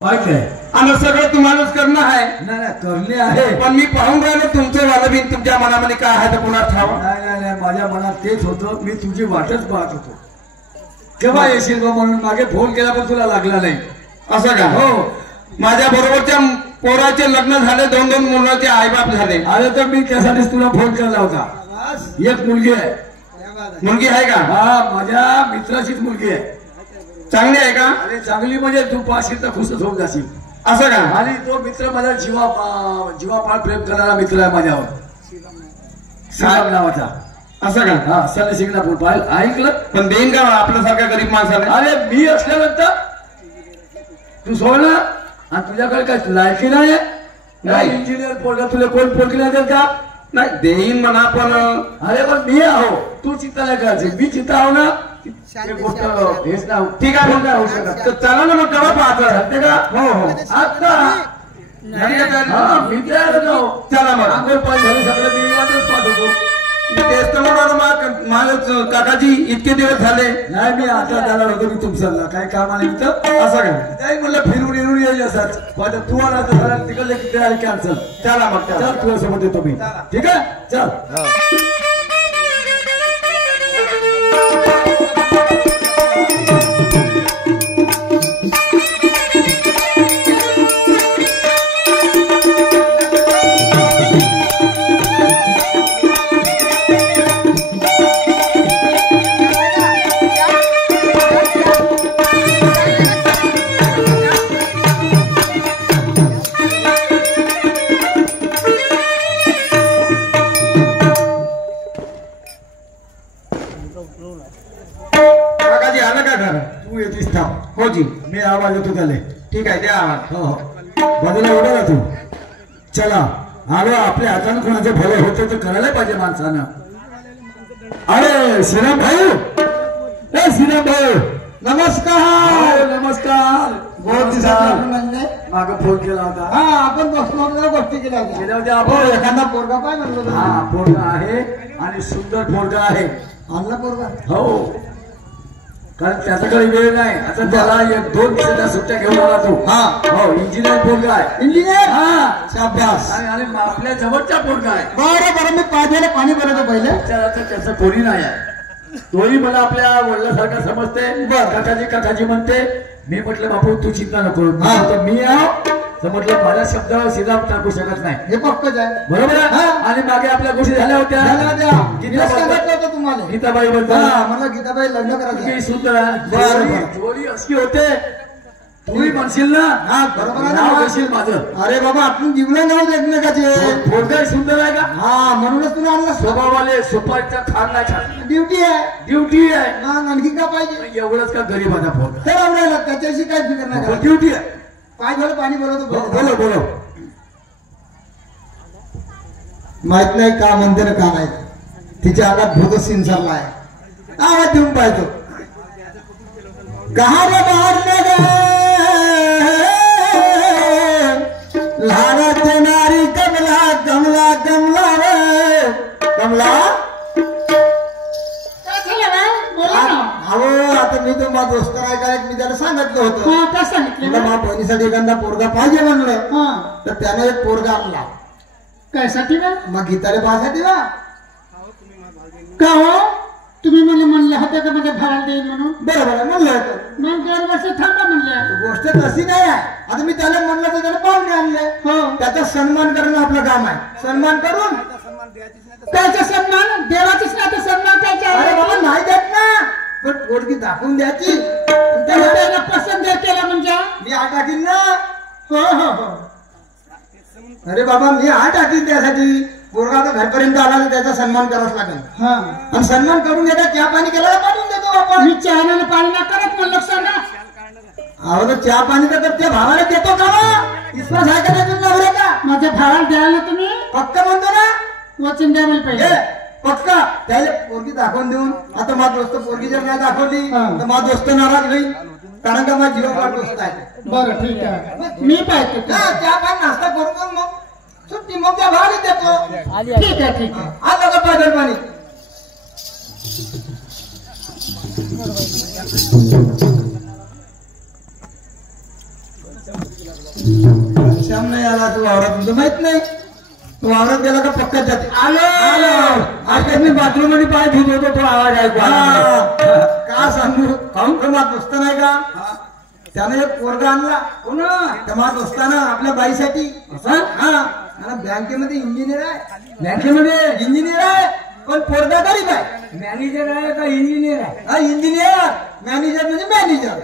आणि सगळं तुम्हालाच करणं आहे. नाही करणे आहे, पण मी पाहून राहिलो तुमचं वालं बिन तुमच्या मनामध्ये काय आहे तर पुन्हा ठाव. नाही माझ्या मनात तेच होतं. मी तुझी वाटच पाहत होतो केव्हा येशील बा म्हणून. मागे फोन केला पण तुला लागला नाही. असं का? हो, माझ्या बरोबरच्या पोराचे लग्न झाले, 2-2 मुलाचे आईबाप झाले. अरे तर मी त्यासाठीच तुला फोन केला होता. एक मुलगी आहे. मुलगी आहे का? हा, माझ्या मित्राचीच मुलगी आहे. चांगली आहे का? अरे चांगली म्हणजे तू पाशील तर खुशच होऊन जाशील. असं का? आणि तो मित्र माझा जीवापाड प्रेम करणारा मित्र आहे माझ्यावर, श्रीराम नावाचा. असं का? हा, सने शिंगणापूर पाहिलं ऐकलं. पण देईन का आपल्यासारख्या गरीब माणसाला? अरे मी असल्यानंतर तू सोड ना. आणि तुझ्याकडे काय लायकी नाही? इंजिनियर पोरगा तुला कोण पोरगी नाही देत का? नाही देईन म्हणा, पण अरे पण मी आहो, तू चिंता नाही करायची. मी चिंता आहो ना. हेच ना. ठीक आहे मग. होऊ शकत तर चला ना मग केव्हा पाहतो का? हो आता मी तयार होतो. चला मग. आंघोळ पाणी झालं सगळं. मी वाटच पाहत होतो. मी तेच तर म्हणून माझं काकाजी इतके दिवस झाले. नाही मी आता जाणार होतो. मी तुमचं काय काम आलं इथं. असं का? नाही म्हणलं फिरून येऊन यायचं असतात. तू आला तर तिकडले किती कॅन्सल. चला मग. चल तुझ्यासोबत येतो मी. ठीक आहे चल. काकाजी आलं का घर? तू येतीस थांब. हो जी. मी आवाज येतो त्याला. ठीक आहे द्या आवाज. हो बाजूला उडा ना तू. चला आलो. आपल्या हातानं कोणाचे भले होते तर करायला पाहिजे माणसानं. अरे श्रीराम भाऊ, ए श्रीराम भाऊ, नमस्कार. नमस्कार. बहुत दिवसात माग फोन केला होता. हा, आपण बसलो गोष्टी केल्या केल्या होत्या आपण. एखादा पोरगा काय म्हणलो? हा पोरगा आहे आणि सुंदर पोरगा आहे. आणला पोरगा? हो, कारण त्याच्याकडे वेळ नाही. आता त्याला 1-2 दिवसाच्या सुट्ट्या घेऊन आला तू. हा. हो, इंजिनियर पोरगा आहे. इंजिनियर? हा, शाबास. आणि आपल्या जवळचा पोरगा आहे. बरं मी पाण्याला पाणी भरतो पहिले. त्याचं कोणी नाही आहे. तोही मला आपल्या वडिलांसारखा समजते. काकाजी म्हणते. मी म्हटलं बापू तू चिंता नको. तर मी आहो तर म्हटलं माझ्या शब्दावर सीधा टाकू शकत नाही. हे पक्कच आहे. बरोबर आहे. आणि मागे आपल्या गोष्टी झाल्या होत्या. तुम्हाला गीताबाई बद्दल. मला गीताबाई लग्न करायचं. सुंदर आहे. जोडी अशी होते. तूही म्हणशील ना. हा बरोबर आहे. नाव घेशील माझं. अरे बाबा आपण जीवना नाव एकमेकाचे. पोरगा सुंदर आहे का? हा म्हणूनच तुला आणला. स्वभावाले सोपायचा खान नाही खात. ड्युटी आहे. ड्युटी आहे. आणखी का पाहिजे? एवढंच का गरीबाचा पोरगा. तर आवडायला त्याच्याशी काय फिकर नाही. ड्युटी आहे. पाय झालं पाणी भरवतो. बोलो. माहित नाही का म्हणते ना का नाही. तिच्या अंगात भूत सिंचारला आहे. आवाज देऊन पाहतो. कहा रे बाहेर लहानाचे नारी कमला रे कमला. अहो आता मी तर माझा दोस्त नाही काय. मी त्याला सांगितलं होतं माझ्या बहिणीसाठी एखादा पोरगा पाहिजे म्हणलं. तर त्याने एक पोरगा आणला. कायसाठी ना? मग गीतारे बासाठी ना. का हो तुम्ही म्हणले होते का माझ्या भावाला देईन म्हणून? बरोबर आहे म्हणलं होतं. मग 2 वर्ष थांबा म्हणले. गोष्ट तशी नाही आहे. आता मी त्याला म्हणलं तर त्याला पाहुणे आणले. हो, त्याचा सन्मान करणं आपलं काम आहे. सन्मान करून त्याचा सन्मान देवाचीच नाही तर सन्मान त्याच्या. अरे बाबा नाही देत ना. पण पोरगी दाखवून द्यायची. त्याला पसंत केला म्हणजे मी हा टाकीन ना. हो. अरे बाबा मी हा टाकीन त्यासाठी. पोरगा तर घरपर्यंत आला तर त्याचा सन्मान करावाच लागेल. आणि सन्मान करून घेता चहा पाणी केला पाठवून देतो आपण. मी चहाने पाणी ना करत म्हणलं सांगा. अहो तर चहा पाणी तर त्या भावाला देतो का? विश्वास आहे का त्याच्या नवऱ्या का? माझ्या भावाला द्यायला तुम्ही पक्का म्हणतो ना. वचन द्या मला पहिले. पक्का त्याला पोरगी दाखवून देऊन. आता माझा दोस्त पोरगी जर नाही दाखवली तर माझा दोस्त नाराज होईल. कारण का माझा जीवापाड दोस्त आहे. बरं ठीक आहे. मी पाहतो. चहा पाणी नाश्ता करून मग सुट्टी मग त्या भावाला देतो. ठीक आहे. आलं का पाणी पाणी. श्याम नाही आला तू वावरात, तुझं माहित नाही. तू वावरात गेला का पक्का जाते. आलो आज मी बाथरूम मध्ये पाय धुत होतो, तो आवाज ऐकू का सांगू, काहून कमात दोस्त नाही का, त्याने एक पोरगा आणला. कोण कमात असताना आपल्या बाईसाठी. हा, बँकेमध्ये इंजिनियर आहे. बँकेमध्ये इंजिनियर आहे, पण पोरगा गरीब आहे. मॅनेजर आहे का इंजिनियर आहे? हा, इंजिनियर. मॅनेजर म्हणजे मॅनेजर.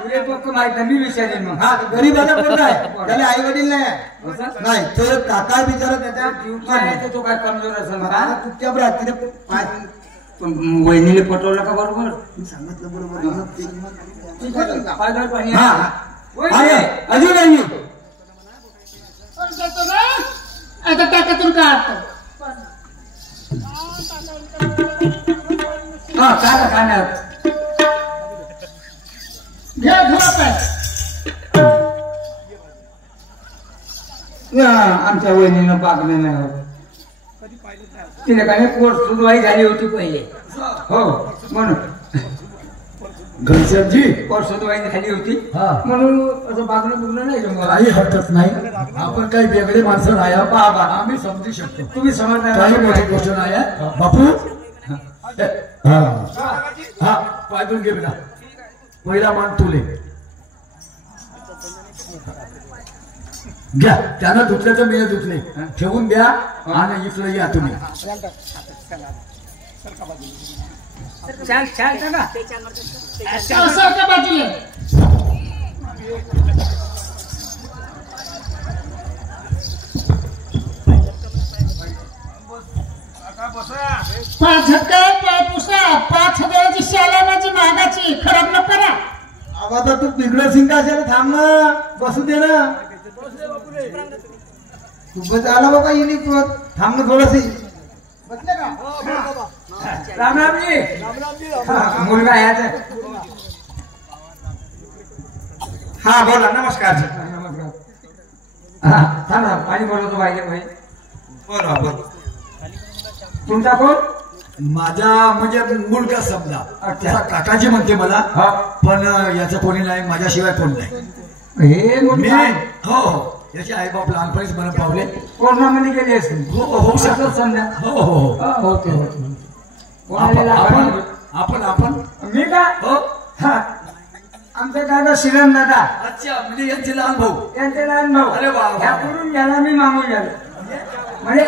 तुझे पक्क माहित नाही, मी विचारेन मग. हा, गरीबाचा पोरगा आहे, त्याला आई वडील नाही. तो एक काका बिचारा त्याच्या तो काय कमजोर असेल चुपचाप राहते. वहिनीले पटवलं का बरोबर? सांगितलं बरोबर. अजून नाही आता टाकातून काढतो. हा काय खाणार घे झोप आहे. आमच्या वहिनीनं पाकलं नाही होत. तिने काय कोर्स सुरुवाई झाली होती पहिले. हो म्हणून घनश्यामजी कोर्स सुरुवाई झाली होती म्हणून असं बागणं बुगणं नाही जमलं. काही हरकत नाही. आपण काही वेगळे माणसं नाही आहोत. बाबा आम्ही समजू शकतो. तुम्ही समजणार काही मोठी गोष्ट नाही आहे. बापू हा हा पायदून घे बेटा. पहिला मान तुले घ्या. त्यानं धुतलं तर मी धुतले. ठेवून द्या आणि इकडे या तुम्ही. सारख्या बाजूला पाच झटका पाय पुसा. 5,000ची शालानाची महागाची खराब न करा. आता तू बिघडत सिंग असेल, थांब ना, बसू दे ना. खूपच आला बाबा येईल. थांब ना थोडस. बसले का? राम रामजी. मुलगा याचा. हा बोला. नमस्कार. नमस्कार. हा थांबा, पाणी बोलवतो पाहिजे भाई. बरोबर. तुमचा कोण? माझा म्हणजे मुलगा समजा. त्याचा काकाजी म्हणते मला, पण याचं कोणी नाही, माझ्याशिवाय कोण नाही. हे मी हो हो याचे आई बाप लहानपणीच मला पावले. कोरोनामध्ये गेले असतील. हो हो शकतो समजा. हो हो हो होते आपण आपण मी का हो हा आमचा दादा श्रीराम दादा. अच्छा, म्हणजे यांचे लहान भाऊ. यांचे लहान भाऊ. अरे वा. ह्या पुढून गेला, मी मागून गेलो. म्हणजे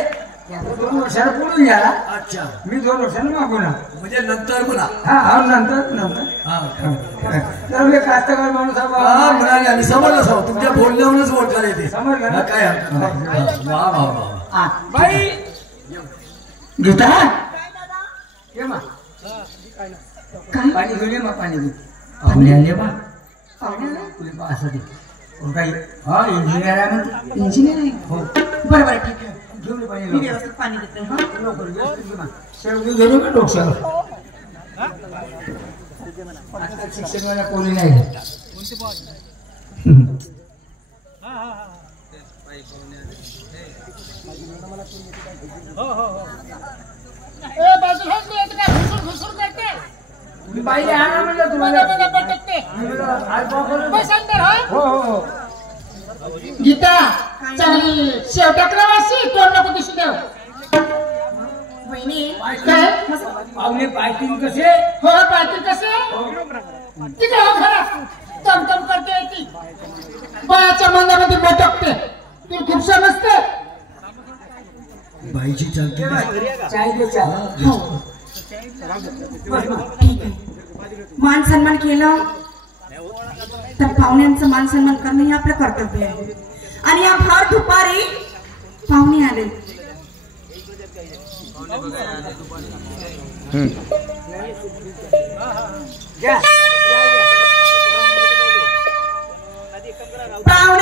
2 वर्षाला पुढून गेला, अच्छा, मी 2 वर्षाला मागून आलो. म्हणजे नंतर म्हणा. हा नंतर तर मी कास्तकार माणूस म्हणाले आणि समजलं साव तुमच्या बोलण्यावरूनच ओळखला येते. समजलं काय हरकत नाही. वा वा वा. बाई गीता ये मा पाणी घेऊन ये मा. पाणी घेऊन पाहुणे आले मा. तुला पाहासाठी काही हा इंजिनियर आहे ना. इंजिनियर आहे. हो बरं बरं ठीक आहे. घेऊन पाणी मी व्यवस्थित पाणी देते. शेवटी घेऊ का डोक्यावर. आता शिक्षणाला कोणी नाही. बाजूला घुसूर करते. बाई आणा म्हणलं तुम्हाला. हो हो गीता चांगली शेव टाकला वाशी. तोंड नको दिसू देव. काय पाहुणे पायतील कसे. हो पाहतील कसे. तिकडे हो खरा तमतम करते ती. बायाच्या मनामध्ये बटकते. तू खूप समजते. बाईची चालते. चाय दे चाय. ठीक आहे. मान सन्मान केलं तर पाहुण्यांचं मान सन्मान करणं हे आपलं कर्तव्य आहे. आणि या फार दुपारी पाहुणे आले. पाहुणे